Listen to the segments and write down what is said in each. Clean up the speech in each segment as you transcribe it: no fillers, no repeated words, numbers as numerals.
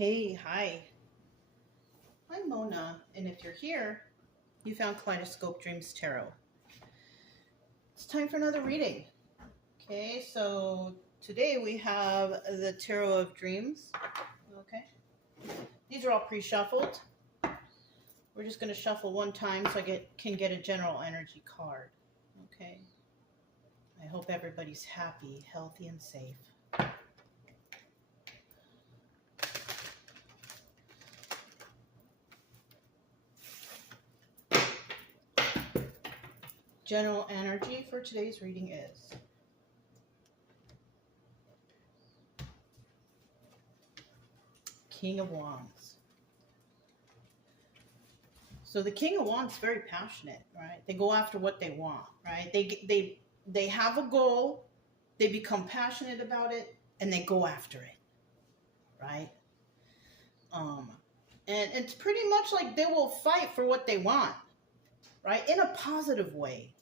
Hey, hi. I'm Mona, and if you're here, you found Kaleidoscope Dreams Tarot. It's time for another reading. Okay, so today we have the Tarot of Dreams. Okay, these are all pre-shuffled. We're just going to shuffle one time so I can get a general energy card. Okay, I hope everybody's happy, healthy, and safe. General energy for today's reading is King of Wands. So the King of Wands is very passionate, right? They go after what they want, right? They have a goal, they become passionate about it, and they go after it, right? And it's pretty much like they will fight for what they want, right? In a positive way,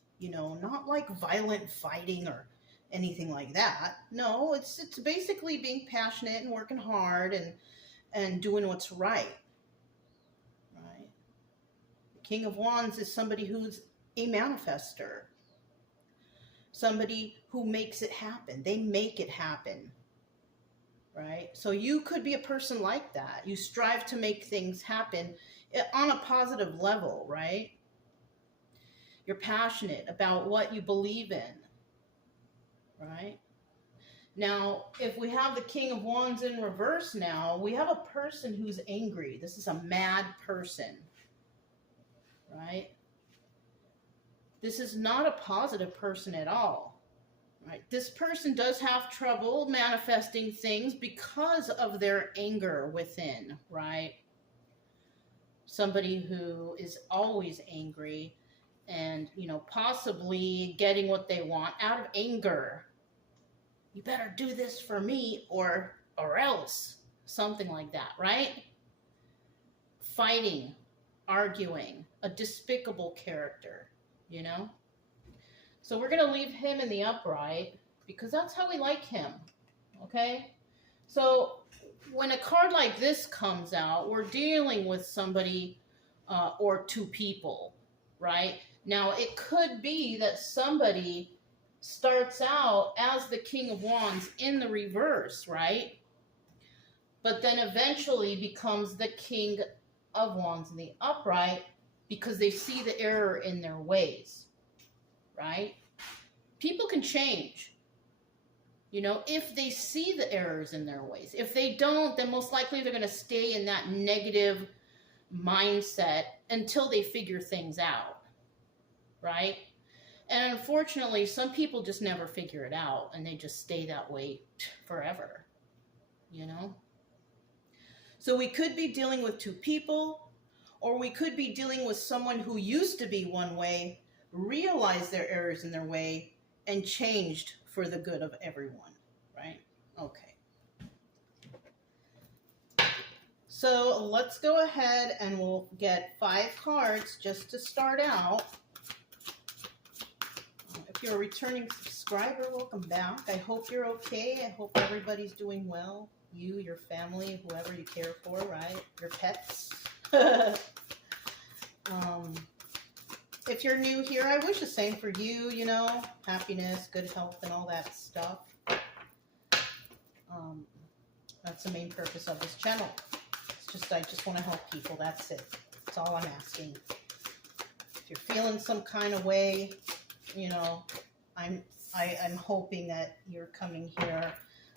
not like violent fighting or anything like that. No, it's basically being passionate and working hard and doing what's right. Right? The King of Wands is somebody who's a manifester. Somebody who makes it happen. They make it happen. Right? So you could be a person like that. You strive to make things happen on a positive level, right? You're passionate about what you believe in, right? Now, if we have the King of Wands in reverse now, we have a person who's angry. This is a mad person, right? This is not a positive person at all, right? This person does have trouble manifesting things because of their anger within, right? Somebody who is always angry and, possibly getting what they want out of anger. You better do this for me or else. Something like that, right? Fighting, arguing, a despicable character, So we're going to leave him in the upright because that's how we like him, okay? So when a card like this comes out, we're dealing with somebody or two people, right? Now, it could be that somebody starts out as the King of Wands in the reverse, right? But then eventually becomes the King of Wands in the upright because they see the error in their ways, right? People can change, if they see the errors in their ways. If they don't, then most likely they're going to stay in that negative mindset until they figure things out, right? And unfortunately, some people just never figure it out and they just stay that way forever, So we could be dealing with two people, or we could be dealing with someone who used to be one way, realized their errors in their way, and changed for the good of everyone, right? Okay. So let's go ahead and we'll get 5 cards just to start out. If you're a returning subscriber, welcome back. I hope you're okay. I hope everybody's doing well. You, your family, whoever you care for, right? Your pets. If you're new here, I wish the same for you, happiness, good health, and all that stuff. That's the main purpose of this channel. I just want to help people. That's it. That's all I'm asking. If you're feeling some kind of way, I'm hoping that you're coming here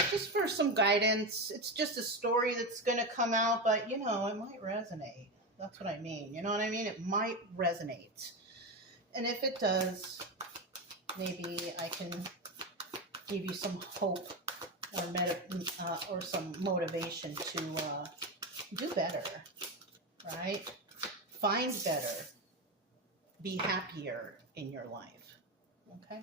just for some guidance. It's just a story that's going to come out, but it might resonate. That's what I mean. You know what I mean? It might resonate. And if it does, maybe I can give you some hope or some motivation to do better, right? Find better. Be happier in your life. Okay.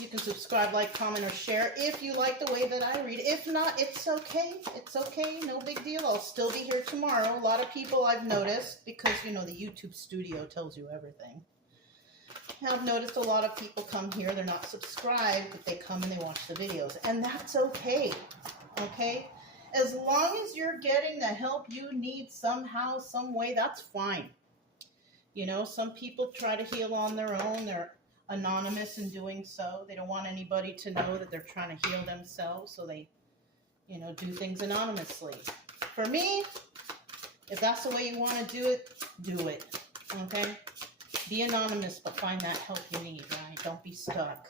You can subscribe, like, comment, or share if you like the way that I read. If not, it's okay. It's okay. No big deal. I'll still be here tomorrow. A lot of people I've noticed, because, the YouTube studio tells you everything. I've noticed a lot of people come here. They're not subscribed, but they come and they watch the videos. And that's okay. Okay? As long as you're getting the help you need somehow, some way, that's fine. You know, some people try to heal on their own. They're anonymous in doing so. They don't want anybody to know that they're trying to heal themselves, so they, you know, do things anonymously. For me, if that's the way you want to do it. Okay? Be anonymous, but find that help you need, right? Don't be stuck.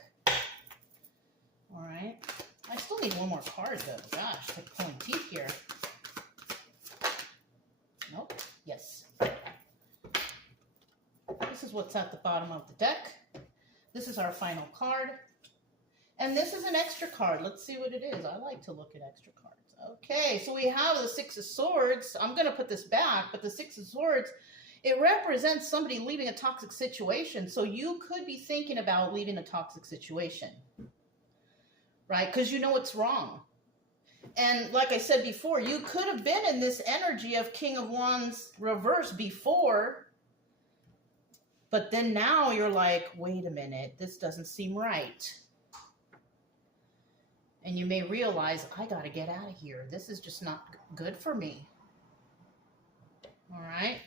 All right? I still need one more card, though. Gosh, like pulling teeth here. Nope. Yes. This is what's at the bottom of the deck. This is our final card. And this is an extra card. Let's see what it is. I like to look at extra cards. Okay, so we have the Six of Swords. I'm going to put this back, but the Six of Swords, it represents somebody leaving a toxic situation. So you could be thinking about leaving a toxic situation, right? Because you know it's wrong. And like I said before, you could have been in this energy of King of Wands reverse before, but then now you're like, wait a minute, this doesn't seem right. And you may realize, I got to get out of here. This is just not good for me. All right?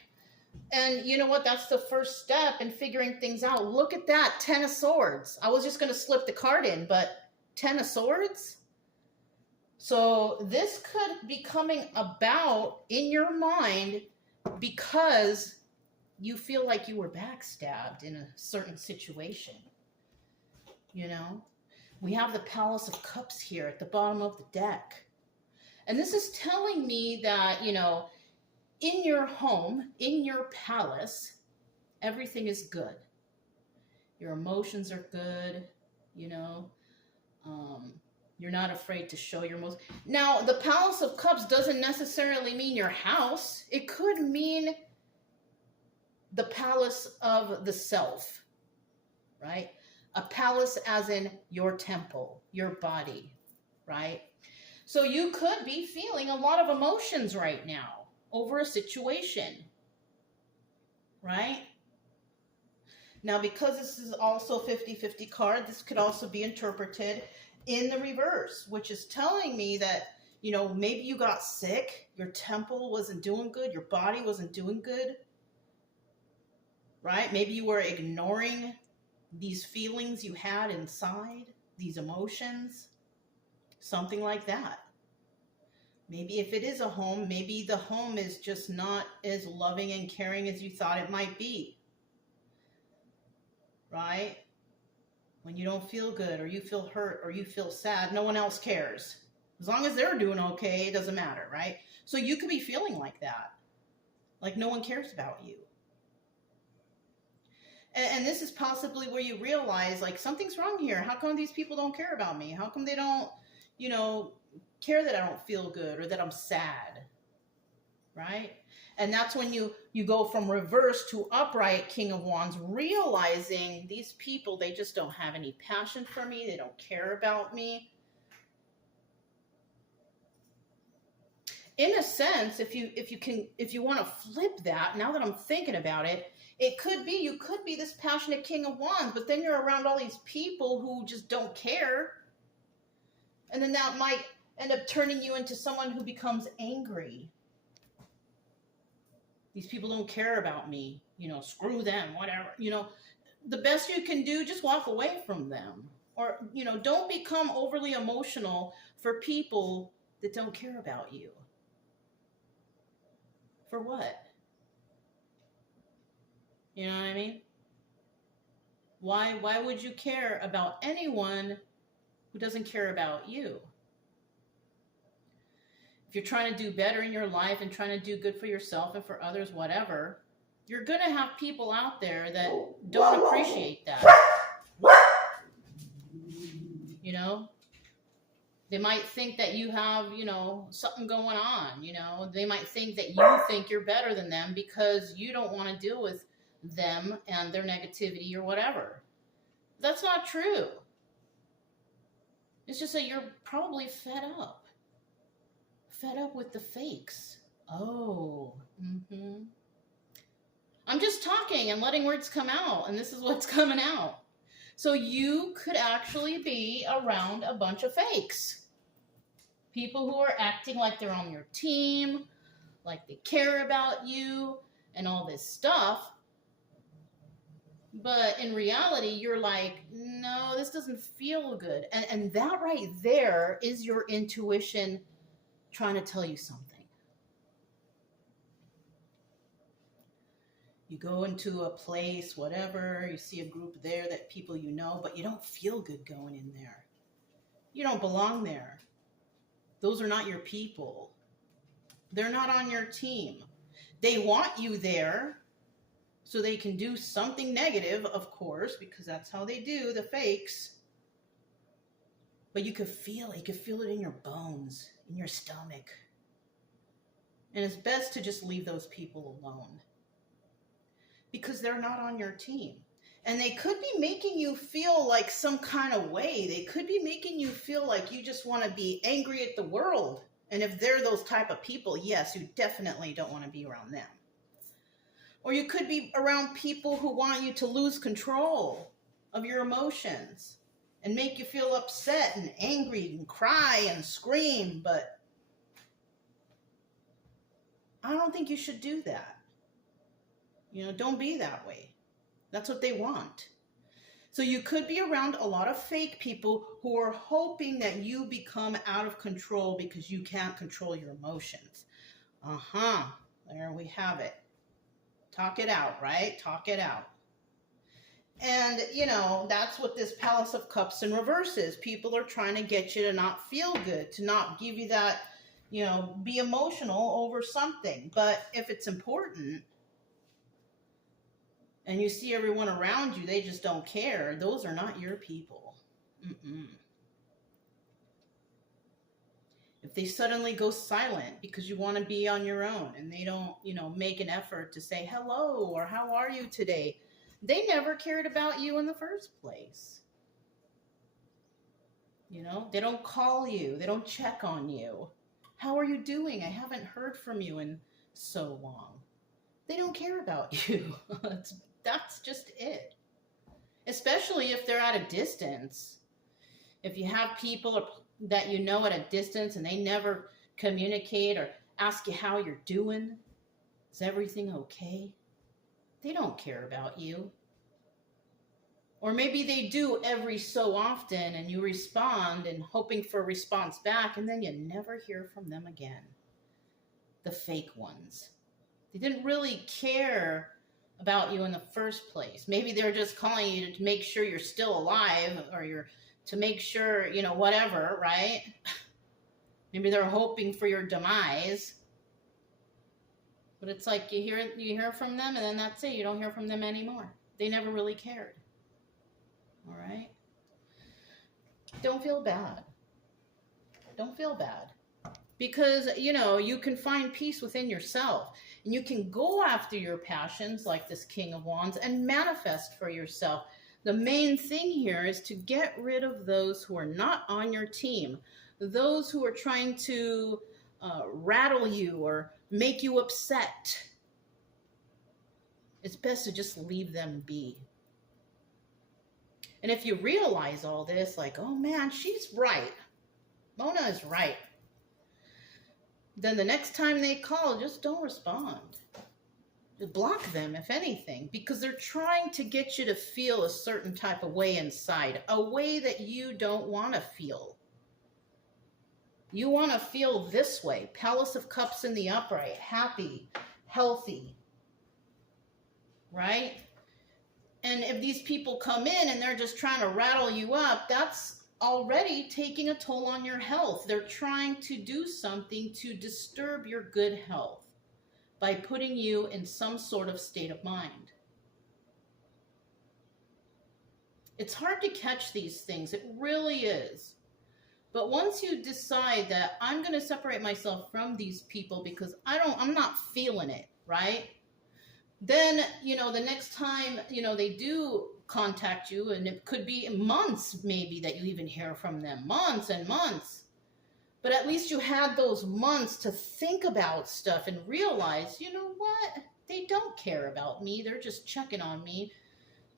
And you know what? That's the first step in figuring things out. Look at that, 10 of Swords. I was just going to slip the card in, but 10 of Swords? So this could be coming about in your mind because you feel like you were backstabbed in a certain situation. You know? We have the Palace of Cups here at the bottom of the deck. And this is telling me that, you know, in your home, in your palace, everything is good. Your emotions are good, you know. You're not afraid to show your emotions. Now, the Palace of Cups doesn't necessarily mean your house. It could mean the palace of the self, right? A palace as in your temple, your body, right? So you could be feeling a lot of emotions right now over a situation, right? Now, because this is also 50-50 card, this could also be interpreted in the reverse, which is telling me that, you know, maybe you got sick, your temple wasn't doing good, your body wasn't doing good, right? Maybe you were ignoring these feelings you had inside, these emotions, something like that. Maybe if it is a home, maybe the home is just not as loving and caring as you thought it might be, right? When you don't feel good or you feel hurt or you feel sad, no one else cares. As long as they're doing okay, it doesn't matter, right? So you could be feeling like that, like no one cares about you. And this is possibly where you realize, like, something's wrong here. How come these people don't care about me? How come they don't, you know, care that I don't feel good or that I'm sad, right? And that's when you go from reverse to upright King of Wands, realizing these people, they just don't have any passion for me. They don't care about me. In a sense, if you want to flip that, now that I'm thinking about it, it could be, you could be this passionate King of Wands, but then you're around all these people who just don't care. And then that might end up turning you into someone who becomes angry. These people don't care about me, you know, screw them, whatever. You know, the best you can do, just walk away from them. Or, you know, don't become overly emotional for people that don't care about you. For what? You know what I mean? Why would you care about anyone who doesn't care about you? If you're trying to do better in your life and trying to do good for yourself and for others, whatever, you're going to have people out there that don't appreciate that. You know? They might think that you have, you know, something going on, you know. They might think that you think you're better than them because you don't want to deal with them and their negativity or whatever. That's not true. It's just that you're probably fed up. Fed up with the fakes. Oh, I'm just talking and letting words come out, and this is what's coming out. So you could actually be around a bunch of fakes. People who are acting like they're on your team, like they care about you and all this stuff. But in reality, you're like, no, this doesn't feel good. And that right there is your intuition trying to tell you something. You go into a place, whatever, you see a group there that people you know, but you don't feel good going in there. You don't belong there. Those are not your people. They're not on your team. They want you there so they can do something negative, of course, because that's how they do, the fakes. But you could feel it. You could feel it in your bones, in your stomach. And it's best to just leave those people alone, because they're not on your team. And they could be making you feel like some kind of way. They could be making you feel like you just want to be angry at the world. And if they're those type of people, yes, you definitely don't want to be around them. Or you could be around people who want you to lose control of your emotions and make you feel upset and angry and cry and scream. But I don't think you should do that. Don't be that way. That's what they want. So you could be around a lot of fake people who are hoping that you become out of control because you can't control your emotions. There we have it. Talk it out, right? Talk it out. And, that's what this Palace of Cups in reverse is. People are trying to get you to not feel good, to not give you that, be emotional over something. But if it's important, and you see everyone around you, they just don't care, those are not your people. If they suddenly go silent because you want to be on your own and they don't, make an effort to say hello or how are you today, they never cared about you in the first place. They don't call you. They don't check on you. How are you doing? I haven't heard from you in so long. They don't care about you. That's just it. Especially if they're at a distance. If you have people that you know at a distance and they never communicate or ask you how you're doing, is everything okay? They don't care about you. Or maybe they do every so often and you respond and hoping for a response back, and then you never hear from them again. The fake ones. They didn't really care about you in the first place. Maybe they're just calling you to make sure you're still alive, or to make sure, whatever, right? Maybe they're hoping for your demise. But it's like you hear from them and then that's it. You don't hear from them anymore. They never really cared. All right? Don't feel bad. Don't feel bad. Because, you can find peace within yourself. And you can go after your passions like this King of Wands and manifest for yourself. The main thing here is to get rid of those who are not on your team. Those who are trying to rattle you or make you upset. It's best to just leave them be. And if you realize all this, like, oh man, she's right. Mona is right. Then the next time they call, just don't respond. Just block them, if anything, because they're trying to get you to feel a certain type of way inside, a way that you don't want to feel. You want to feel this way, Palace of Cups in the upright, happy, healthy, right? And if these people come in and they're just trying to rattle you up, that's already taking a toll on your health. They're trying to do something to disturb your good health by putting you in some sort of state of mind. It's hard to catch these things. It really is. But once you decide that I'm going to separate myself from these people because I'm not feeling it, right? Then, the next time, they do contact you, and it could be months maybe that you even hear from them, months and months. But at least you had those months to think about stuff and realize, you know what? They don't care about me. They're just checking on me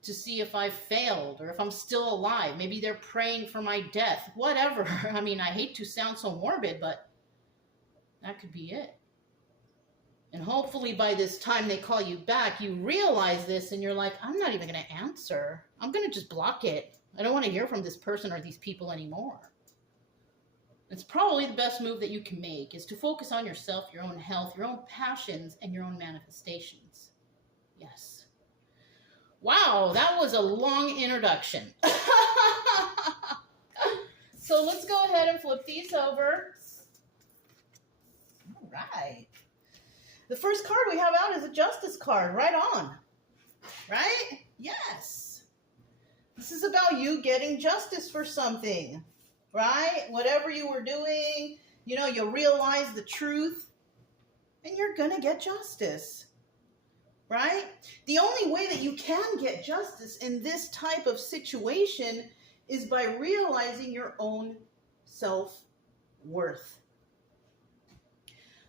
to see if I failed or if I'm still alive. Maybe they're praying for my death, whatever. I mean, I hate to sound so morbid, but that could be it. And hopefully by this time they call you back, you realize this and you're like, I'm not even going to answer. I'm going to just block it. I don't want to hear from this person or these people anymore. It's probably the best move that you can make is to focus on yourself, your own health, your own passions, and your own manifestations. Yes. Wow, that was a long introduction. So let's go ahead and flip these over. All right. The first card we have out is a Justice card. Right on. Right? Yes. This is about you getting justice for something. Right? Whatever you were doing, you know, you realize the truth and you're going to get justice. Right? The only way that you can get justice in this type of situation is by realizing your own self-worth.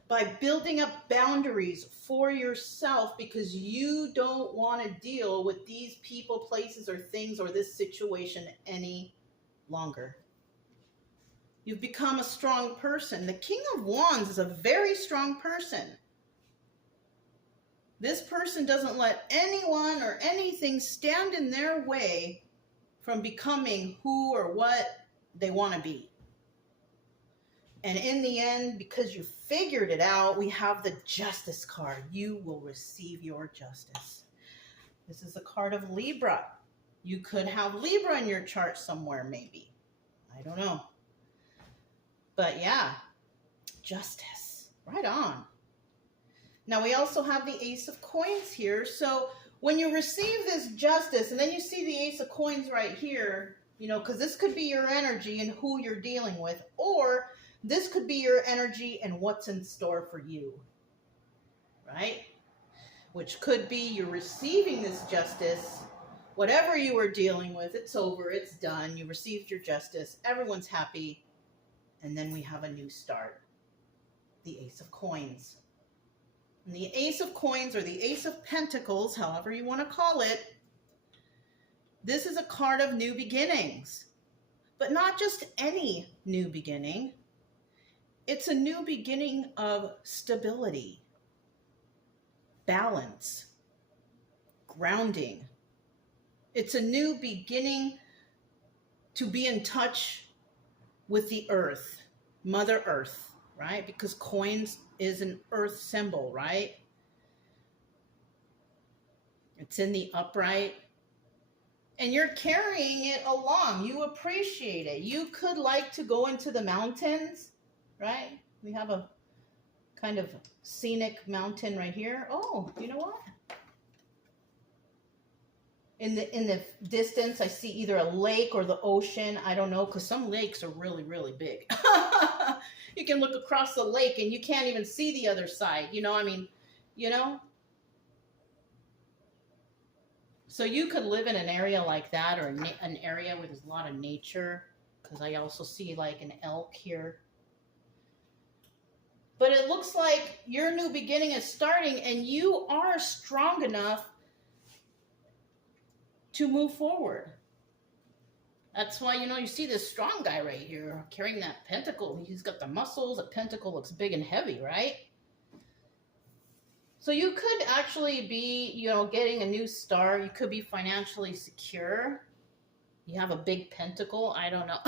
By building up boundaries for yourself because you don't want to deal with these people, places, or things or this situation any longer. You've become a strong person. The King of Wands is a very strong person. This person doesn't let anyone or anything stand in their way from becoming who or what they want to be. And in the end, because you figured it out, we have the Justice card. You will receive your justice. This is the card of Libra. You could have Libra in your chart somewhere, maybe. I don't know. But yeah, justice. Right on. Now we also have the Ace of Coins here. So when you receive this justice, and then you see the Ace of Coins right here, you know, because this could be your energy and who you're dealing with, or this could be your energy and what's in store for you, right? Which could be you're receiving this justice, whatever you were dealing with, it's over, it's done, you received your justice, everyone's happy, and then we have a new start, the Ace of Coins. And the Ace of Coins, or the Ace of Pentacles, however you want to call it, this is a card of new beginnings, but not just any new beginning. It's a new beginning of stability, balance, grounding. It's a new beginning to be in touch with the earth, Mother Earth, right? Because coins is an earth symbol, right? It's in the upright. And you're carrying it along. You appreciate it. You could like to go into the mountains, right? We have a kind of scenic mountain right here. Oh, you know what? In the distance, I see either a lake or the ocean. I don't know, because some lakes are really, really big. You can look across the lake and you can't even see the other side. You know, I mean, you know. So you could live in an area like that, or an area where there's a lot of nature, because I also see like an elk here. But it looks like your new beginning is starting and you are strong enough to move forward. That's why, you know, you see this strong guy right here carrying that pentacle. He's got the muscles. The pentacle looks big and heavy, right? So you could actually be, you know, getting a new start. You could be financially secure. You have a big pentacle. I don't know.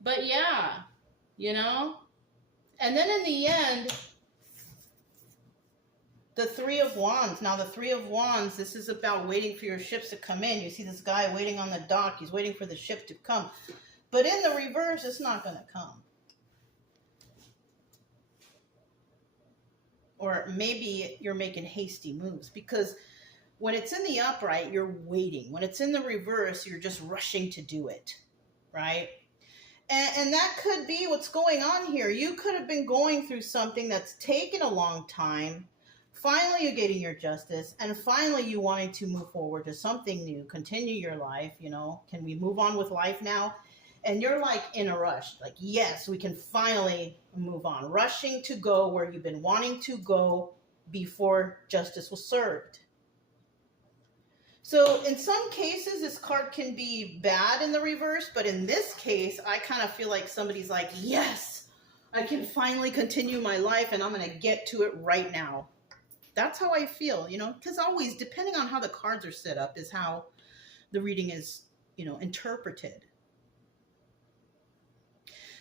But yeah, you know. And then in the end, the Three of Wands. Now, the Three of Wands, this is about waiting for your ships to come in. You see this guy waiting on the dock. He's waiting for the ship to come. But in the reverse, it's not going to come. Or maybe you're making hasty moves, because when it's in the upright, you're waiting. When it's in the reverse, you're just rushing to do it, right? And that could be what's going on here. You could have been going through something that's taken a long time. Finally, you're getting your justice, and finally you wanting to move forward to something new, continue your life, you know. Can we move on with life now? And you're like in a rush, like, yes, we can finally move on. Rushing to go where you've been wanting to go before justice was served. So in some cases, this card can be bad in the reverse, but in this case, I kind of feel like somebody's like, yes, I can finally continue my life and I'm going to get to it right now. That's how I feel, you know, because always, depending on how the cards are set up, is how the reading is, you know, interpreted.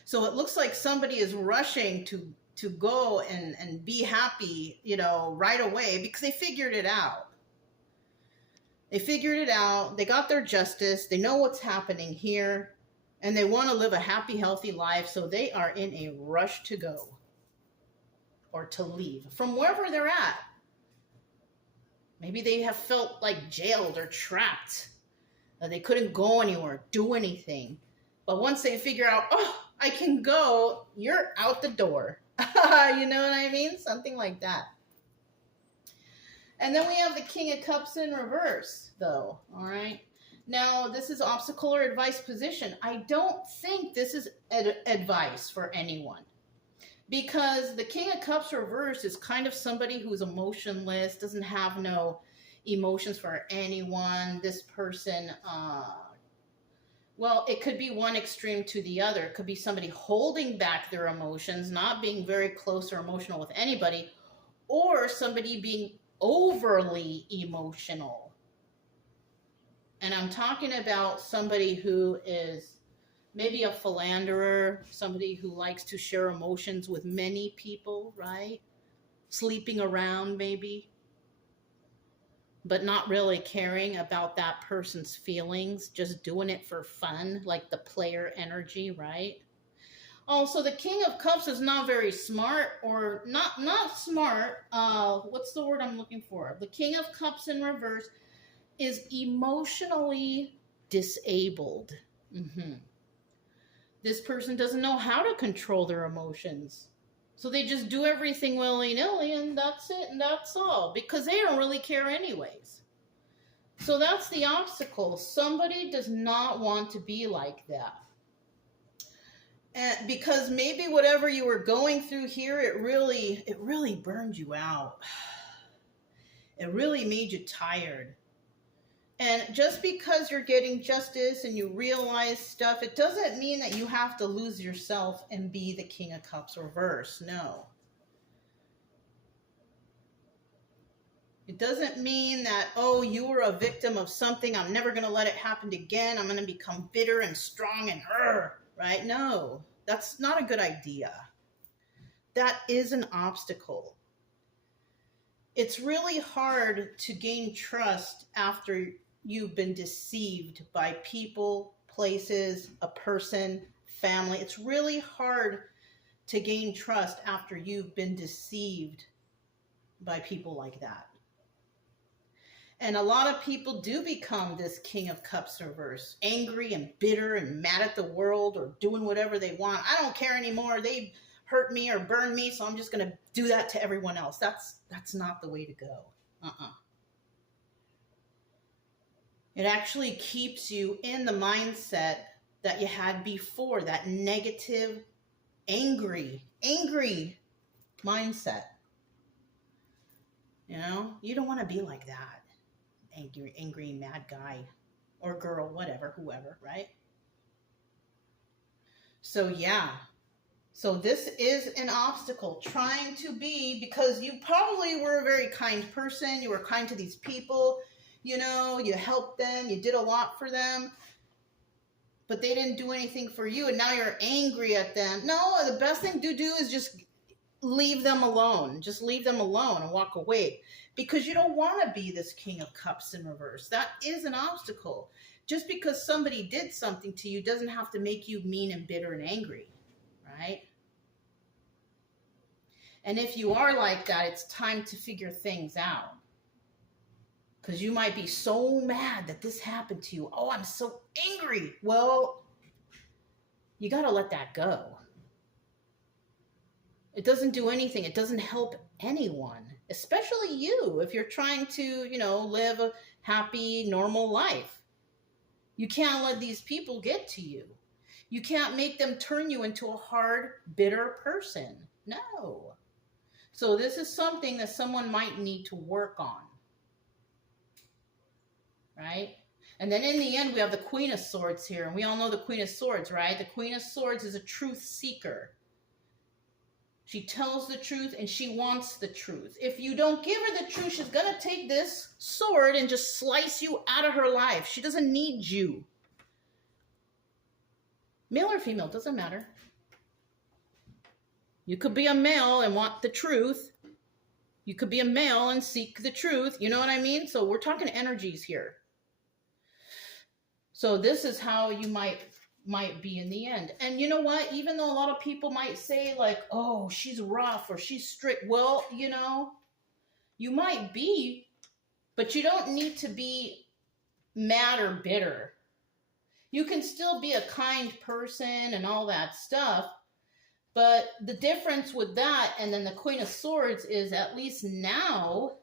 So it looks like somebody is rushing to go and be happy, you know, right away because they figured it out. They figured it out. They got their justice. They know what's happening here. And they want to live a happy, healthy life. So they are in a rush to go or to leave from wherever they're at. Maybe they have felt like jailed or trapped. They couldn't go anywhere, do anything. But once they figure out, oh, I can go, you're out the door. You know what I mean? Something like that. And then we have the King of Cups in reverse, though, all right? Now, this is obstacle or advice position. I don't think this is advice for anyone because the King of Cups reverse is kind of somebody who's emotionless, doesn't have no emotions for anyone. This person, well, it could be one extreme to the other. It could be somebody holding back their emotions, not being very close or emotional with anybody, or somebody being overly emotional. And I'm talking about somebody who is maybe a philanderer, somebody who likes to share emotions with many people, right? Sleeping around maybe, but not really caring about that person's feelings, just doing it for fun, like the player energy, right? Also, the King of Cups is not very smart, or not smart. What's the word I'm looking for? The King of Cups in reverse is emotionally disabled. This person doesn't know how to control their emotions. So they just do everything willy-nilly, and that's it, and that's all, because they don't really care anyways. So that's the obstacle. Somebody does not want to be like that. And because maybe whatever you were going through here, it really burned you out. It really made you tired. And just because you're getting justice and you realize stuff, it doesn't mean that you have to lose yourself and be the King of Cups reverse. No. It doesn't mean that, oh, you were a victim of something, I'm never going to let it happen again, I'm going to become bitter and strong and right? No, that's not a good idea. That is an obstacle. It's really hard to gain trust after you've been deceived by people, places, a person, family. It's really hard to gain trust after you've been deceived by people like that. And a lot of people do become this King of Cups reverse, angry and bitter and mad at the world or doing whatever they want. I don't care anymore. They hurt me or burn me, so I'm just going to do that to everyone else. That's not the way to go. It actually keeps you in the mindset that you had before, that negative, angry mindset. You know, you don't want to be like that. Angry, mad guy or girl, whatever, whoever, right? So yeah. So this is an obstacle, trying to be, because you probably were a very kind person. You were kind to these people, you know, you helped them, you did a lot for them, but they didn't do anything for you. And now you're angry at them. No, the best thing to do is just leave them alone. Just leave them alone and walk away, because you don't want to be this King of Cups in reverse. That is an obstacle. Just because somebody did something to you doesn't have to make you mean and bitter and angry, right? And if you are like that, it's time to figure things out. Because you might be so mad that this happened to you. Oh, I'm so angry. Well, you got to let that go. It doesn't do anything. It doesn't help anyone, especially you, if you're trying to, you know, live a happy, normal life. You can't let these people get to you. You can't make them turn you into a hard, bitter person. No. So this is something that someone might need to work on. right? And then in the end, we have the Queen of Swords here. And we all know the Queen of Swords, right? The Queen of Swords is a truth seeker. She tells the truth and she wants the truth. If you don't give her the truth, she's going to take this sword and just slice you out of her life. She doesn't need you. Male or female, doesn't matter. You could be a male and want the truth. You could be a male and seek the truth. You know what I mean? So we're talking energies here. So this is how you might be in the end. And you know what? Even though a lot of people might say like, oh, she's rough or she's strict. Well, you know, you might be, but you don't need to be mad or bitter. You can still be a kind person and all that stuff. But the difference with that and then the Queen of Swords is at least now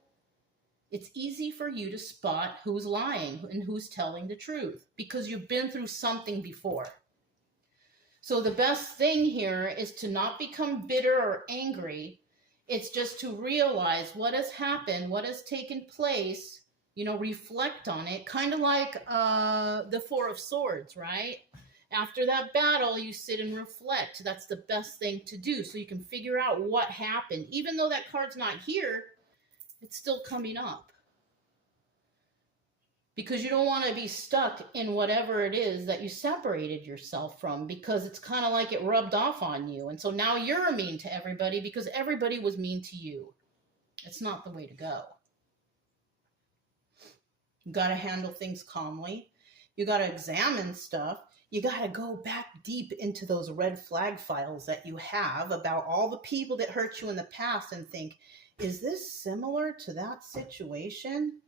it's easy for you to spot who's lying and who's telling the truth because you've been through something before. So the best thing here is to not become bitter or angry. It's just to realize what has happened, what has taken place, you know, reflect on it. Kind of like the Four of Swords, right? After that battle, you sit and reflect. That's the best thing to do so you can figure out what happened. Even though that card's not here, it's still coming up. Because you don't want to be stuck in whatever it is that you separated yourself from because it's kind of like it rubbed off on you. And so now you're mean to everybody because everybody was mean to you. It's not the way to go. You got to handle things calmly. You got to examine stuff. You got to go back deep into those red flag files that you have about all the people that hurt you in the past and think, is this similar to that situation?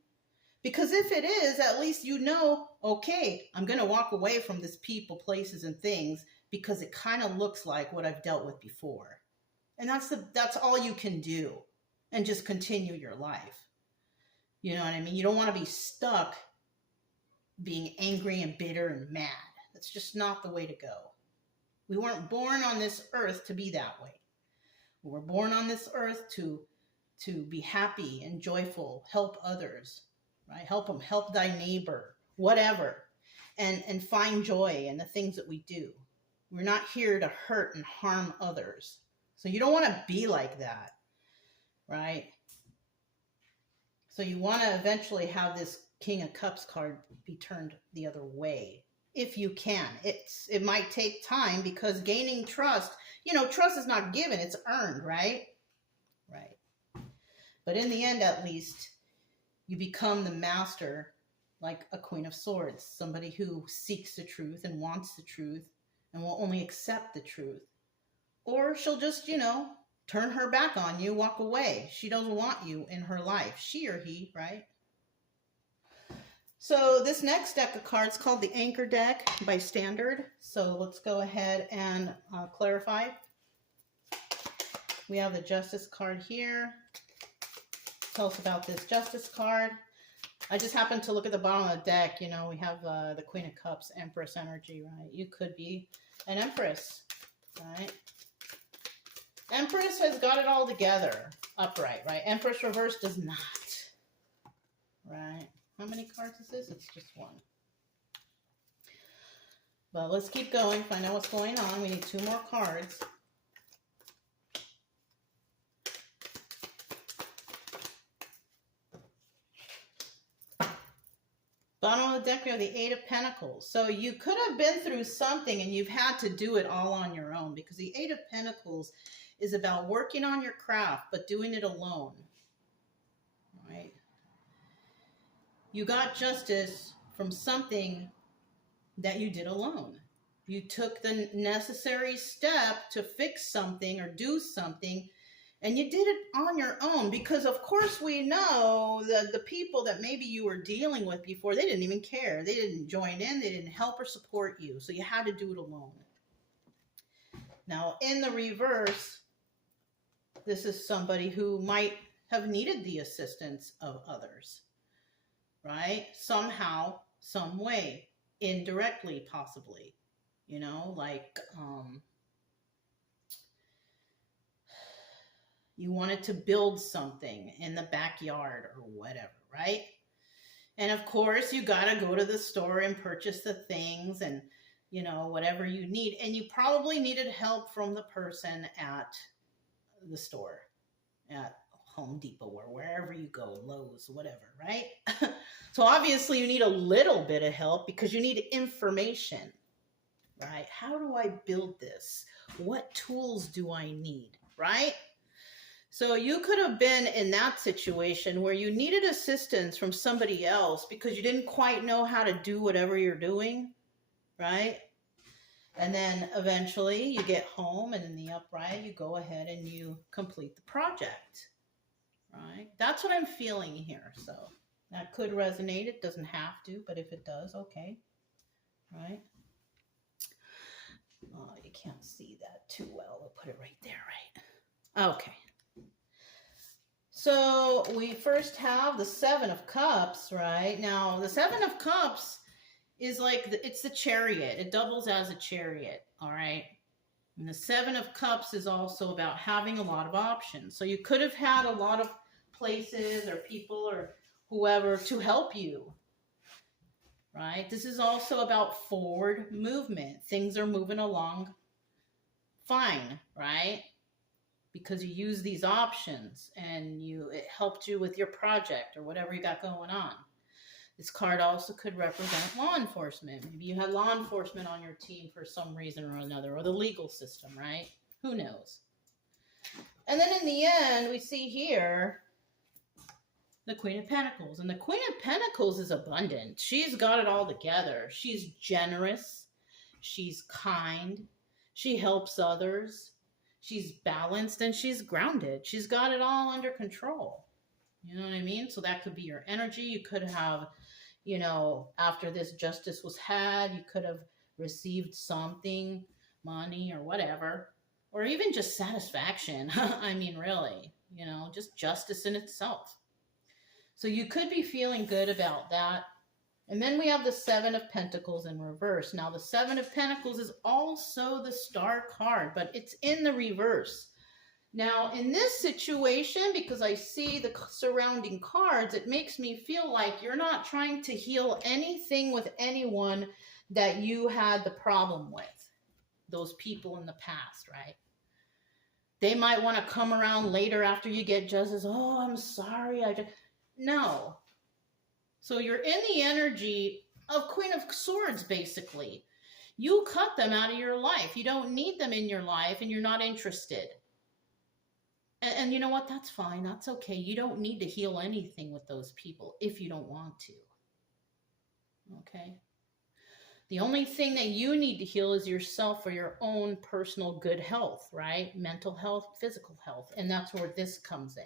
Because if it is, at least you know, okay, I'm going to walk away from this people, places, and things because it kind of looks like what I've dealt with before. And that's all you can do and just continue your life. You know what I mean? You don't want to be stuck being angry and bitter and mad. That's just not the way to go. We weren't born on this earth to be that way. We were born on this earth to be happy and joyful, help others, right? Help them, help thy neighbor, whatever, and find joy in the things that we do. We're not here to hurt and harm others. So you don't want to be like that, right? So you want to eventually have this King of Cups card be turned the other way. If you can. It might take time because gaining trust, you know, trust is not given, it's earned, right? Right. But in the end, at least, you become the master like a Queen of Swords, somebody who seeks the truth and wants the truth and will only accept the truth. Or she'll just, you know, turn her back on you, walk away. She doesn't want you in her life, she or he, right? So this next deck of cards called the Anchor deck by Standard. So let's go ahead and clarify. We have the Justice card here. Tell us about this Justice card. I just happened to look at the bottom of the deck. You know, we have the Queen of Cups, Empress energy, right? You could be an Empress, right? Empress has got it all together, upright, right? Empress reverse does not, right? How many cards is this? It's just one. But let's keep going, find out what's going on. We need 2 more cards. Bottom of the deck, we have the Eight of Pentacles. So you could have been through something and you've had to do it all on your own because the Eight of Pentacles is about working on your craft, but doing it alone, right? You got justice from something that you did alone. You took the necessary step to fix something or do something, and you did it on your own because, of course, we know that the people that maybe you were dealing with before, they didn't even care. They didn't join in. They didn't help or support you, so you had to do it alone. Now, in the reverse, this is somebody who might have needed the assistance of others. Right? Somehow, some way, indirectly, possibly, you know, like, you wanted to build something in the backyard or whatever, right? And of course, you got to go to the store and purchase the things and, whatever you need. And you probably needed help from the person at the store, at Home Depot or wherever you go, Lowe's, whatever, right? So obviously, you need a little bit of help because you need information, right? How do I build this? What tools do I need, right? So you could have been in that situation where you needed assistance from somebody else because you didn't quite know how to do whatever you're doing, right? And then eventually you get home and in the upright, you go ahead and you complete the project, right? That's what I'm feeling here. So that could resonate. It doesn't have to, but if it does, okay, right? Oh, you can't see that too well. I'll put it right there, right? Okay. So we first have the Seven of Cups, right? Now, the Seven of Cups is like, it's the chariot. It doubles as a chariot, all right? And the Seven of Cups is also about having a lot of options. So you could have had a lot of places or people or whoever to help you, right? This is also about forward movement. Things are moving along fine, right? Because you use these options and it helped you with your project or whatever you got going on. This card also could represent law enforcement. Maybe you had law enforcement on your team for some reason or another, or the legal system, right? Who knows? And then in the end, we see here the Queen of Pentacles. And the Queen of Pentacles is abundant. She's got it all together. She's generous. She's kind. She helps others. She's balanced and she's grounded. She's got it all under control. You know what I mean? So that could be your energy. You could have, after this justice was had, you could have received something, money or whatever, or even just satisfaction. I mean, really, just justice in itself. So you could be feeling good about that. And then we have the Seven of Pentacles in reverse. Now, the Seven of Pentacles is also the Star card, but it's in the reverse. Now, in this situation, because I see the surrounding cards, it makes me feel like you're not trying to heal anything with anyone that you had the problem with. Those people in the past, right? They might want to come around later after you get justice. Oh, I'm sorry. No. So you're in the energy of Queen of Swords, basically. You cut them out of your life. You don't need them in your life, and you're not interested. And you know what? That's fine. That's okay. You don't need to heal anything with those people if you don't want to. Okay? The only thing that you need to heal is yourself for your own personal good health, right? Mental health, physical health. And that's where this comes in.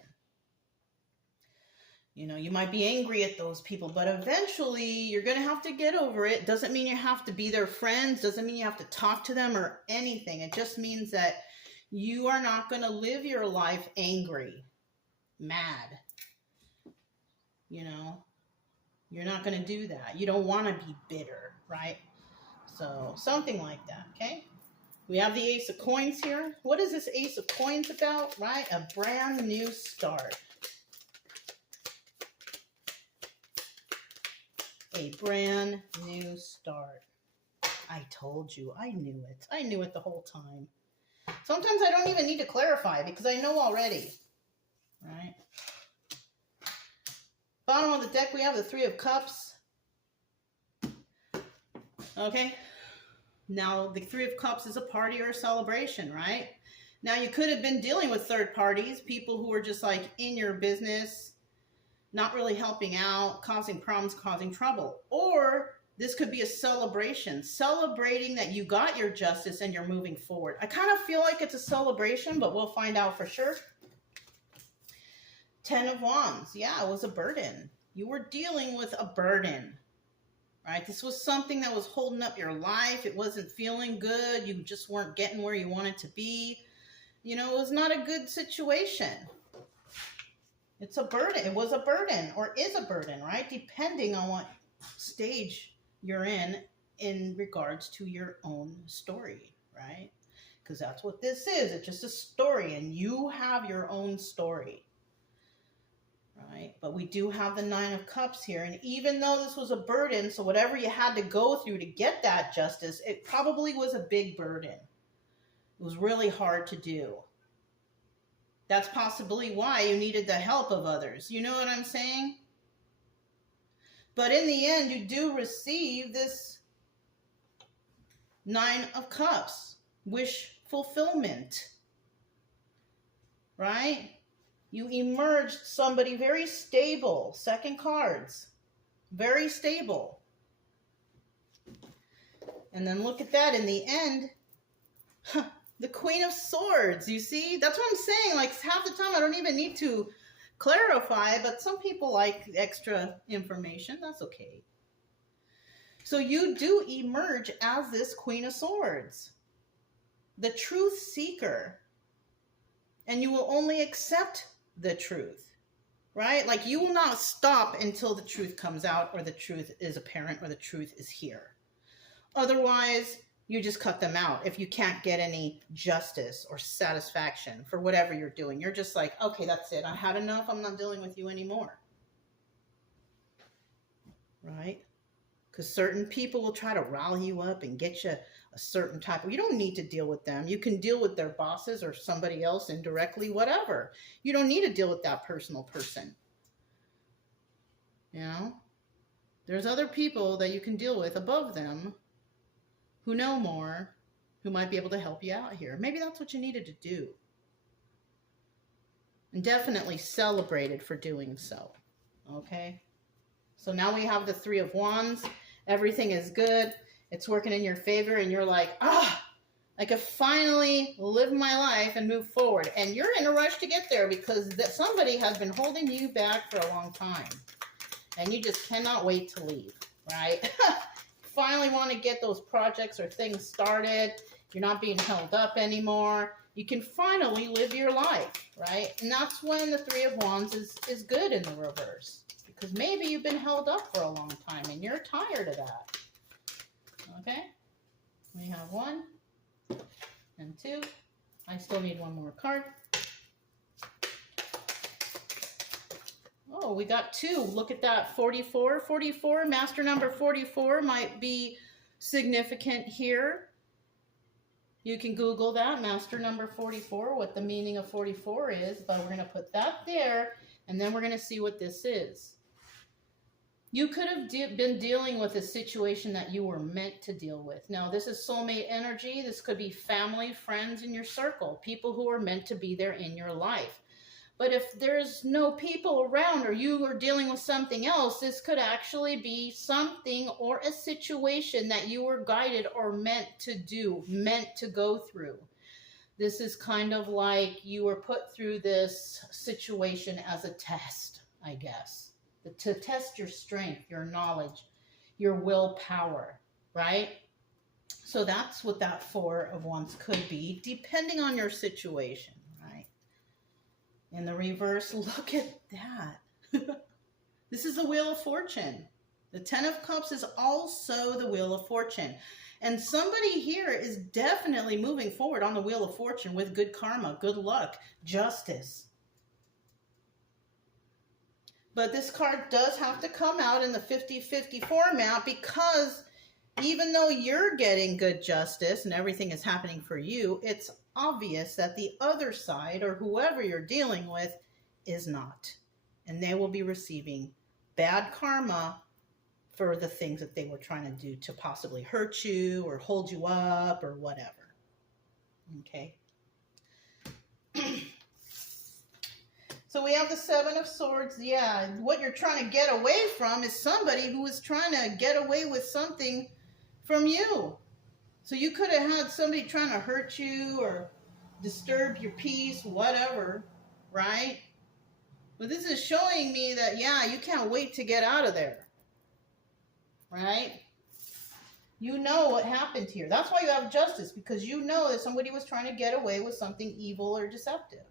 You might be angry at those people, but eventually you're going to have to get over it. Doesn't mean you have to be their friends. Doesn't mean you have to talk to them or anything. It just means that you are not going to live your life angry, mad. You're not going to do that. You don't want to be bitter, right? So something like that, okay? We have the Ace of Coins here. What is this Ace of Coins about, right? A brand new start. A brand new start. I told you. I knew it. I knew it the whole time. Sometimes I don't even need to clarify because I know already. Right? Bottom of the deck, we have the Three of Cups. Okay? Now, the Three of Cups is a party or a celebration, right? Now, you could have been dealing with third parties, people who are just like in your business, not really helping out, causing problems, causing trouble. Or this could be a celebration, celebrating that you got your justice and you're moving forward. I kind of feel like it's a celebration, but we'll find out for sure. Ten of Wands. Yeah, it was a burden. You were dealing with a burden, right? This was something that was holding up your life. It wasn't feeling good. You just weren't getting where you wanted to be. It was not a good situation. It's a burden. It was a burden or is a burden, right? Depending on what stage you're in regards to your own story, right? Because that's what this is. It's just a story and you have your own story, right? But we do have the Nine of Cups here. And even though this was a burden, so whatever you had to go through to get that justice, it probably was a big burden. It was really hard to do. That's possibly why you needed the help of others. You know what I'm saying? But in the end, you do receive this Nine of Cups. Wish fulfillment. Right? You emerged somebody very stable. Second cards. Very stable. And then look at that in the end. The Queen of Swords, you see? That's what I'm saying. Like half the time I don't even need to clarify, but some people like extra information. That's okay. So you do emerge as this Queen of Swords. The truth seeker. And you will only accept the truth, right? Like you will not stop until the truth comes out or the truth is apparent or the truth is here. Otherwise, you just cut them out if you can't get any justice or satisfaction for whatever you're doing. You're just like, okay, that's it. I had enough. I'm not dealing with you anymore. Right? Because certain people will try to rally you up and get you a certain type of, you don't need to deal with them. You can deal with their bosses or somebody else indirectly, whatever. You don't need to deal with that personal person. You know? There's other people that you can deal with above them who know more, who might be able to help you out here. Maybe that's what you needed to do. And definitely celebrated for doing so. Okay? So now we have the Three of Wands. Everything is good. It's working in your favor. And you're like, I can finally live my life and move forward. And you're in a rush to get there because somebody has been holding you back for a long time. And you just cannot wait to leave, right? Finally want to get those projects or things started. You're not being held up anymore. You can finally live your life, right? And that's when the Three of Wands is good in the reverse. Because maybe you've been held up for a long time and you're tired of that. Okay? We have 1 and 2. I still need one more card. Oh, we got 2. Look at that. 44. 44. Master number 44 might be significant here. You can Google that. Master number 44. What the meaning of 44 is. But we're going to put that there. And then we're going to see what this is. You could have been dealing with a situation that you were meant to deal with. Now, this is soulmate energy. This could be family, friends in your circle. People who are meant to be there in your life. But if there's no people around or you are dealing with something else, this could actually be something or a situation that you were guided or meant to do, meant to go through. This is kind of like you were put through this situation as a test, I guess. To test your strength, your knowledge, your willpower, right? So that's what that 4 of Wands could be, depending on your situation, right? In the reverse, look at that. This is the Wheel of Fortune. The 10 of Cups is also the Wheel of Fortune. And somebody here is definitely moving forward on the Wheel of Fortune with good karma, good luck, justice. But this card does have to come out in the 50-50 format because even though you're getting good justice and everything is happening for you, it's obvious that the other side or whoever you're dealing with is not. And they will be receiving bad karma for the things that they were trying to do to possibly hurt you or hold you up or whatever. Okay. So we have the 7 of Swords. Yeah, what you're trying to get away from is somebody who is trying to get away with something from you. So you could have had somebody trying to hurt you or disturb your peace, whatever, right? But this is showing me that, yeah, you can't wait to get out of there, right? You know what happened here. That's why you have justice, because you know that somebody was trying to get away with something evil or deceptive,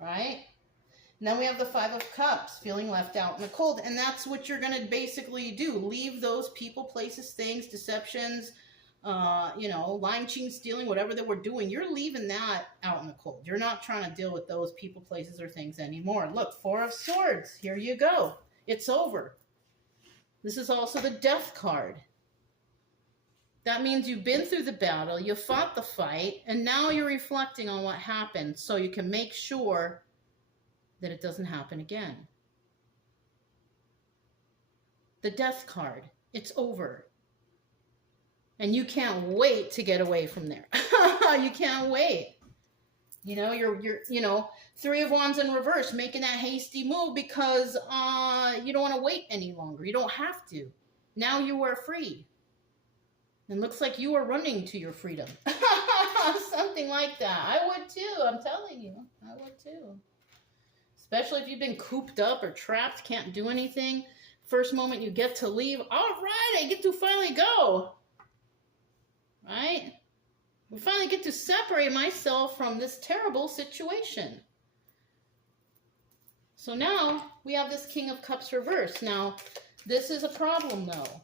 right? And then we have the 5 of Cups, feeling left out in the cold. And that's what you're going to basically do. Leave those people, places, things, deceptions, you know, lying, cheating, stealing, whatever they were doing, you're leaving that out in the cold. You're not trying to deal with those people, places, or things anymore. Look, Four of Swords. Here you go. It's over. This is also the Death card. That means you've been through the battle, you fought the fight, and now you're reflecting on what happened so you can make sure that it doesn't happen again. The Death card. It's over. And you can't wait to get away from there. You can't wait. You know, you're you know, Three of Wands in reverse, making that hasty move because you don't want to wait any longer. You don't have to. Now you are free. And looks like you are running to your freedom. Something like that. I would too. I'm telling you. I would too. Especially if you've been cooped up or trapped, can't do anything. First moment you get to leave. All right, I get to finally go. Right? We finally get to separate myself from this terrible situation. So now we have this King of Cups reversed. Now, this is a problem though.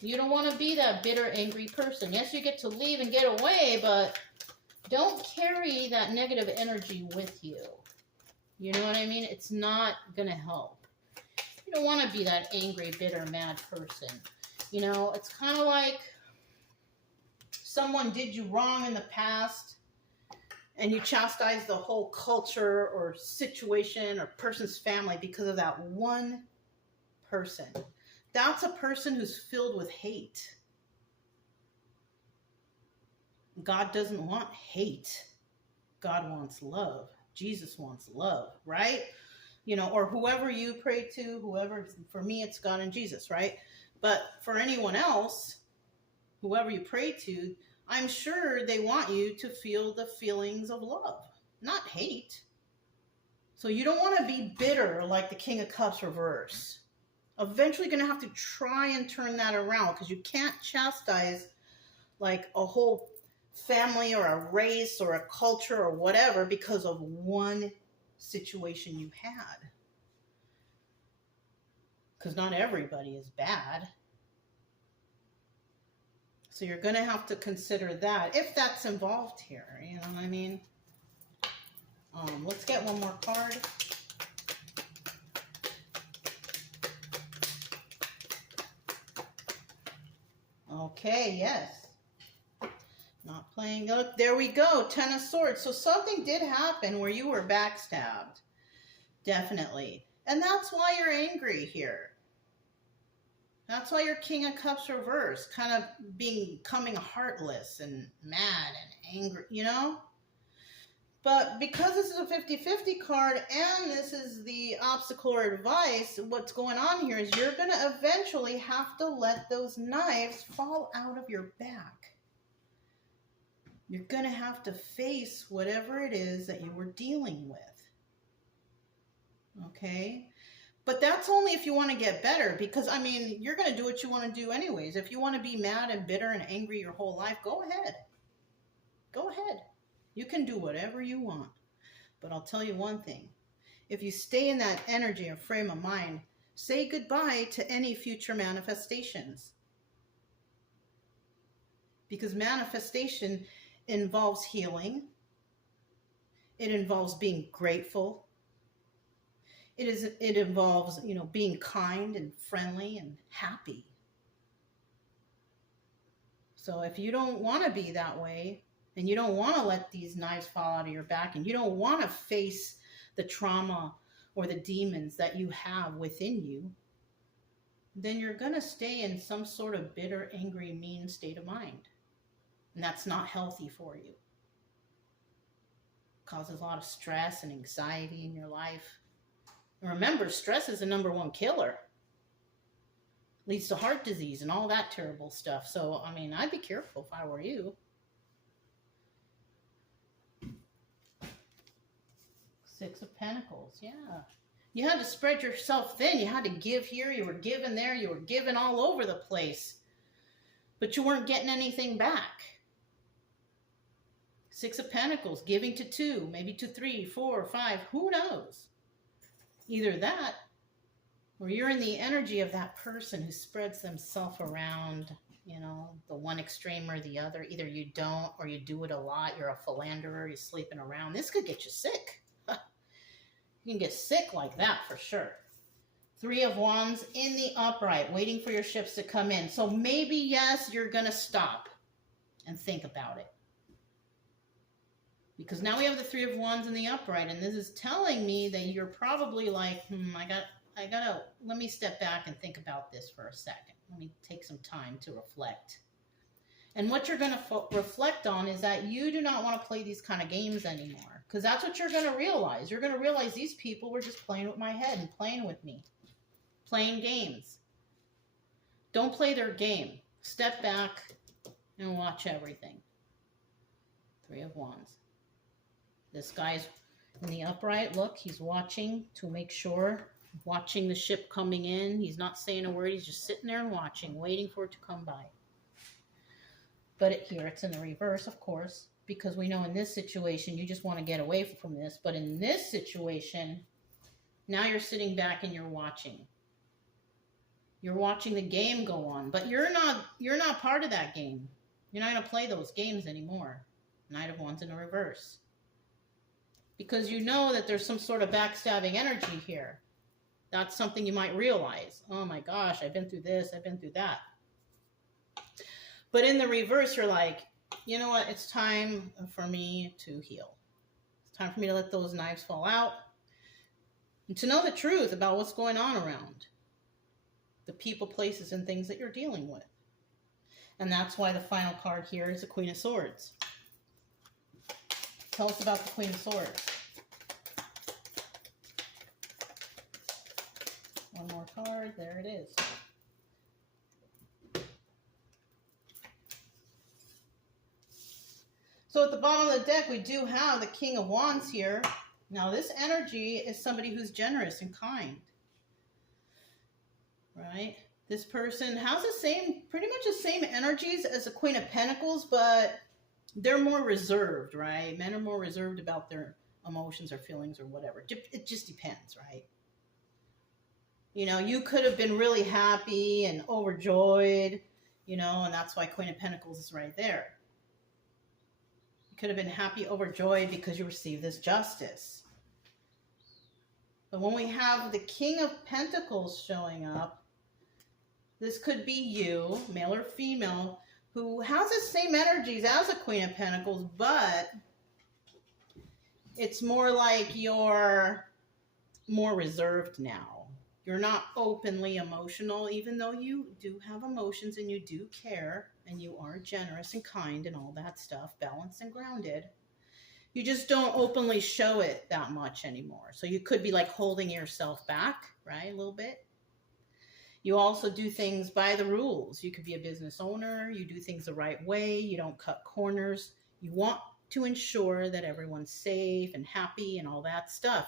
You don't want to be that bitter, angry person. Yes, you get to leave and get away, but don't carry that negative energy with you. You know what I mean? It's not going to help. You don't want to be that angry, bitter, mad person. You know, it's kind of like someone did you wrong in the past and you chastise the whole culture or situation or person's family because of that one person. That's a person who's filled with hate. God doesn't want hate. God wants love. Jesus wants love, right? You know, or whoever you pray to, whoever, for me, it's God and Jesus, right? But for anyone else, whoever you pray to, I'm sure they want you to feel the feelings of love, not hate. So you don't want to be bitter like the King of Cups reverse. Eventually going to have to try and turn that around because you can't chastise like a whole family or a race or a culture or whatever because of one situation you had. Because not everybody is bad. So you're going to have to consider that if that's involved here. You know what I mean? Let's get one more card. Okay, yes. Not playing. Look, there we go. Ten of Swords. So something did happen where you were backstabbed. Definitely. And that's why you're angry here. That's why you're King of Cups reversed. Kind of becoming heartless and mad and angry, you know? But because this is a 50-50 card and this is the obstacle or advice, what's going on here is you're going to eventually have to let those knives fall out of your back. You're going to have to face whatever it is that you were dealing with. Okay? But that's only if you want to get better because, I mean, you're going to do what you want to do anyways. If you want to be mad and bitter and angry your whole life, go ahead. Go ahead. You can do whatever you want. But I'll tell you one thing. If you stay in that energy or frame of mind, say goodbye to any future manifestations. Because manifestation involves healing. It involves being grateful. It involves, you know, being kind and friendly and happy. So if you don't want to be that way, and you don't want to let these knives fall out of your back, and you don't want to face the trauma or the demons that you have within you, then you're going to stay in some sort of bitter, angry, mean state of mind. And that's not healthy for you. It causes a lot of stress and anxiety in your life. And remember, stress is the #1 killer. Leads to heart disease and all that terrible stuff. So, I mean, I'd be careful if I were you. Six of Pentacles, yeah. You had to spread yourself thin. You had to give here. You were giving there. You were giving all over the place. But you weren't getting anything back. Six of Pentacles, giving to 2, maybe to 3, 4, 5. Who knows? Either that, or you're in the energy of that person who spreads themselves around you know, the one extreme or the other. Either you don't or you do it a lot. You're a philanderer, you're sleeping around. This could get you sick. You can get sick like that for sure. 3 of Wands in the upright, waiting for your ships to come in. So maybe, yes, you're going to stop and think about it. Because now we have the 3 of Wands in the upright, and this is telling me that you're probably like, let me step back and think about this for a second. Let me take some time to reflect. And what you're going to reflect on is that you do not want to play these kind of games anymore. Because that's what you're going to realize. You're going to realize these people were just playing with my head and playing with me. Playing games. Don't play their game. Step back and watch everything. 3 of Wands. This guy's in the upright. Look, he's watching to make sure. Watching the ship coming in. He's not saying a word. He's just sitting there and watching, waiting for it to come by. But here it's in the reverse, of course, because we know in this situation you just want to get away from this. But in this situation, now you're sitting back and you're watching. You're watching the game go on, but you're not part of that game. You're not going to play those games anymore. Knight of Wands in the reverse. Because you know that there's some sort of backstabbing energy here. That's something you might realize. Oh my gosh, I've been through this, I've been through that. But in the reverse, you're like, you know what? It's time for me to heal. It's time for me to let those knives fall out and to know the truth about what's going on around the people, places, and things that you're dealing with. And that's why the final card here is the Queen of Swords. Tell us about the Queen of Swords. One more card. There it is. So at the bottom of the deck, we do have the King of Wands here. Now this energy is somebody who's generous and kind. Right? This person has pretty much the same energies as the Queen of Pentacles, but they're more reserved, right? Men are more reserved about their emotions or feelings or whatever. It just depends, right? You know, you could have been really happy and overjoyed, you know, and that's why Queen of Pentacles is right there. You could have been happy, overjoyed because you received this justice. But when we have the King of Pentacles showing up, this could be you, male or female, who has the same energies as a Queen of Pentacles, but it's more like you're more reserved now. You're not openly emotional, even though you do have emotions and you do care and you are generous and kind and all that stuff, balanced and grounded. You just don't openly show it that much anymore. So you could be like holding yourself back, right? A little bit. You also do things by the rules. You could be a business owner. You do things the right way. You don't cut corners. You want to ensure that everyone's safe and happy and all that stuff.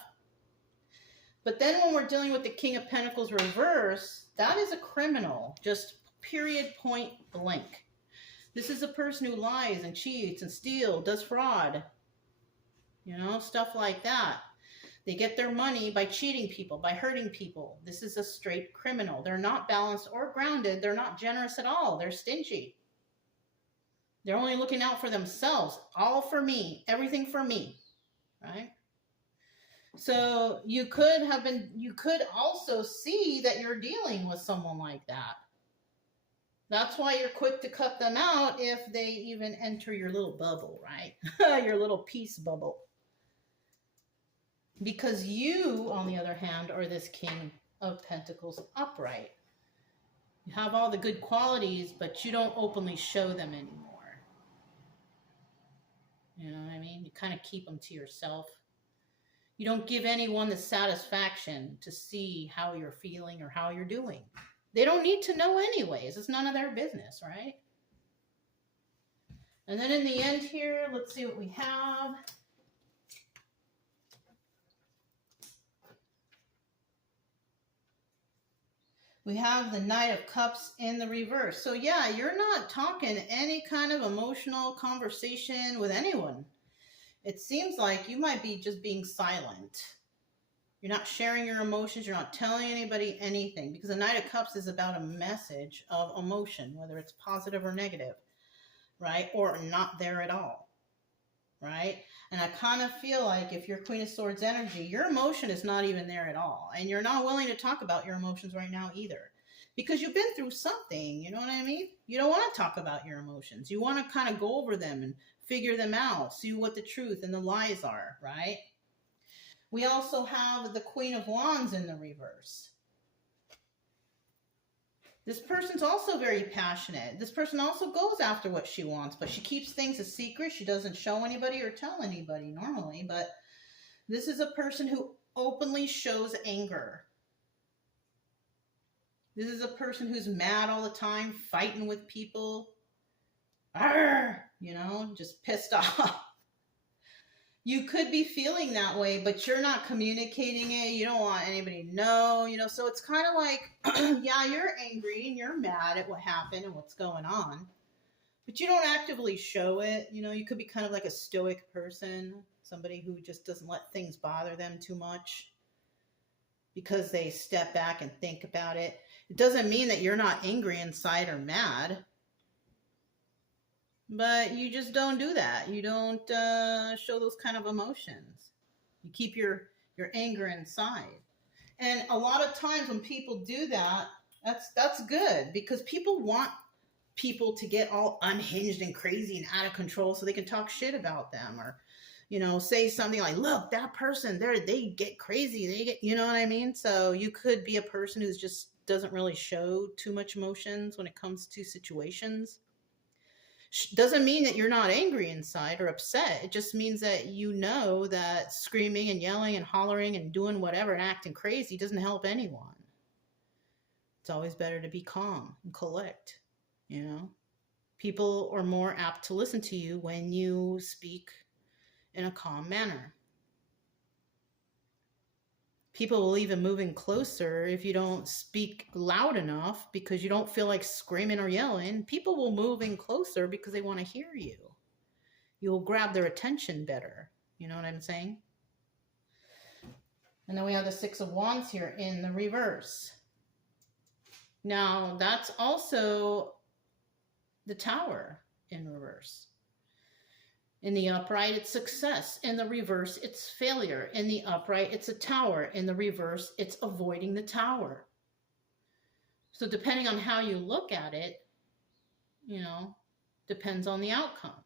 But then when we're dealing with the King of Pentacles reverse, that is a criminal, just period, point blank. This is a person who lies and cheats and steals, does fraud, you know, stuff like that. They get their money by cheating people, by hurting people. This is a straight criminal. They're not balanced or grounded. They're not generous at all. They're stingy. They're only looking out for themselves. All for me. Everything for me. Right? So you could also see that you're dealing with someone like that. That's why you're quick to cut them out if they even enter your little bubble, right? Your little peace bubble. Because you, on the other hand, are this King of Pentacles upright. You have all the good qualities, but you don't openly show them anymore. You know what I mean? You kind of keep them to yourself. You don't give anyone the satisfaction to see how you're feeling or how you're doing. They don't need to know anyways. It's none of their business, right? And then in the end here, let's see what we have. We have the Knight of Cups in the reverse. So yeah, you're not talking any kind of emotional conversation with anyone. It seems like you might be just being silent. You're not sharing your emotions. You're not telling anybody anything, because the Knight of Cups is about a message of emotion, whether it's positive or negative, right? Or not there at all, right? And I kind of feel like if you're Queen of Swords energy, your emotion is not even there at all. And you're not willing to talk about your emotions right now either, because you've been through something, you know what I mean? You don't want to talk about your emotions. You want to kind of go over them and figure them out, see what the truth and the lies are, right? We also have the Queen of Wands in the reverse. This person's also very passionate. This person also goes after what she wants, but she keeps things a secret. She doesn't show anybody or tell anybody normally, but this is a person who openly shows anger. This is a person who's mad all the time, fighting with people. Arr, you know, just pissed off. You could be feeling that way, but you're not communicating it. You don't want anybody to know, you know. So it's kind of like, yeah, you're angry and you're mad at what happened and what's going on, but you don't actively show it. You know, you could be kind of like a stoic person, somebody who just doesn't let things bother them too much because they step back and think about it. It doesn't mean that you're not angry inside or mad. But you just don't do that. You don't show those kind of emotions. You keep your anger inside. And a lot of times when people do that, that's good, because people want people to get all unhinged and crazy and out of control so they can talk shit about them, or, you know, say something like, look, that person, they get crazy. They get, you know what I mean? So you could be a person who's just doesn't really show too much emotions when it comes to situations. Doesn't mean that you're not angry inside or upset. It just means that you know that screaming and yelling and hollering and doing whatever and acting crazy doesn't help anyone. It's always better to be calm and collect, you know. People are more apt to listen to you when you speak in a calm manner. People will even move in closer if you don't speak loud enough, because you don't feel like screaming or yelling. People will move in closer because they want to hear you. You will grab their attention better. You know what I'm saying? And then we have the Six of Wands here in the reverse. Now, that's also the Tower in reverse. In the upright, it's success. In the reverse, it's failure. In the upright, it's a tower. In the reverse, it's avoiding the tower. So depending on how you look at it, you know, depends on the outcome.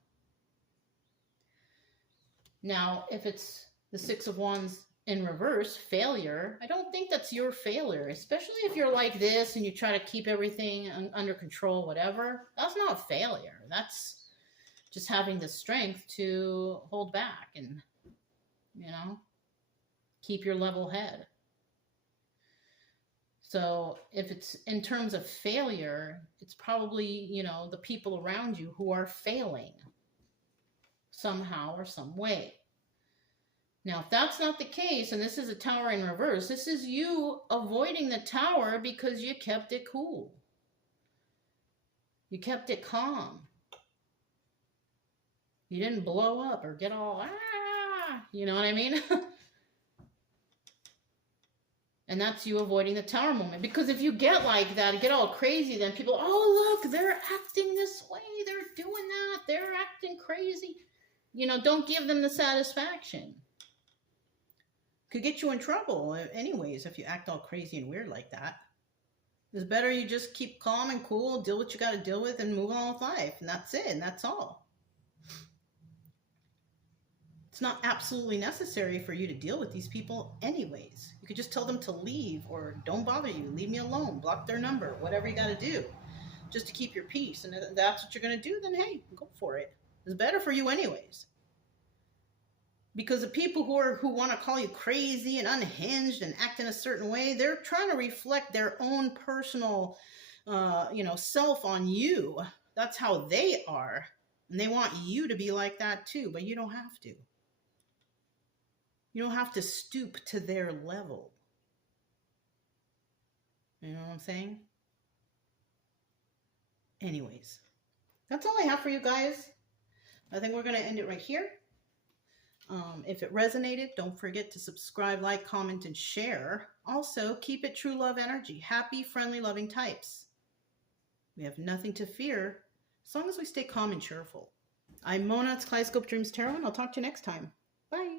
Now, if it's the Six of Wands in reverse, failure, I don't think that's your failure, especially if you're like this and you try to keep everything under control, whatever. That's not failure. That's just having the strength to hold back and, you know, keep your level head. So if it's in terms of failure, it's probably, you know, the people around you who are failing somehow or some way. Now, if that's not the case, and this is a Tower in reverse, this is you avoiding the tower because you kept it cool. You kept it calm. You didn't blow up or get all, you know what I mean? And that's you avoiding the tower moment. Because if you get like that, get all crazy, then people, oh, look, they're acting this way. They're doing that. They're acting crazy. You know, don't give them the satisfaction. Could get you in trouble anyways if you act all crazy and weird like that. It's better you just keep calm and cool, deal what you got to deal with, and move on with life. And that's it. And that's all. It's not absolutely necessary for you to deal with these people anyways. You could just tell them to leave, or don't bother you, leave me alone, block their number, whatever you got to do just to keep your peace. And if that's what you're going to do, then hey, go for it. It's better for you anyways. Because the people who want to call you crazy and unhinged and act in a certain way, they're trying to reflect their own personal self on you. That's how they are. And they want you to be like that too, but you don't have to. You don't have to stoop to their level. You know what I'm saying? Anyways, that's all I have for you guys. I think we're going to end it right here. If it resonated, don't forget to subscribe, like, comment, and share. Also, keep it true love energy. Happy, friendly, loving types. We have nothing to fear as long as we stay calm and cheerful. I'm Mona, it's Kaleidoscope Dreams Tarot, and I'll talk to you next time. Bye.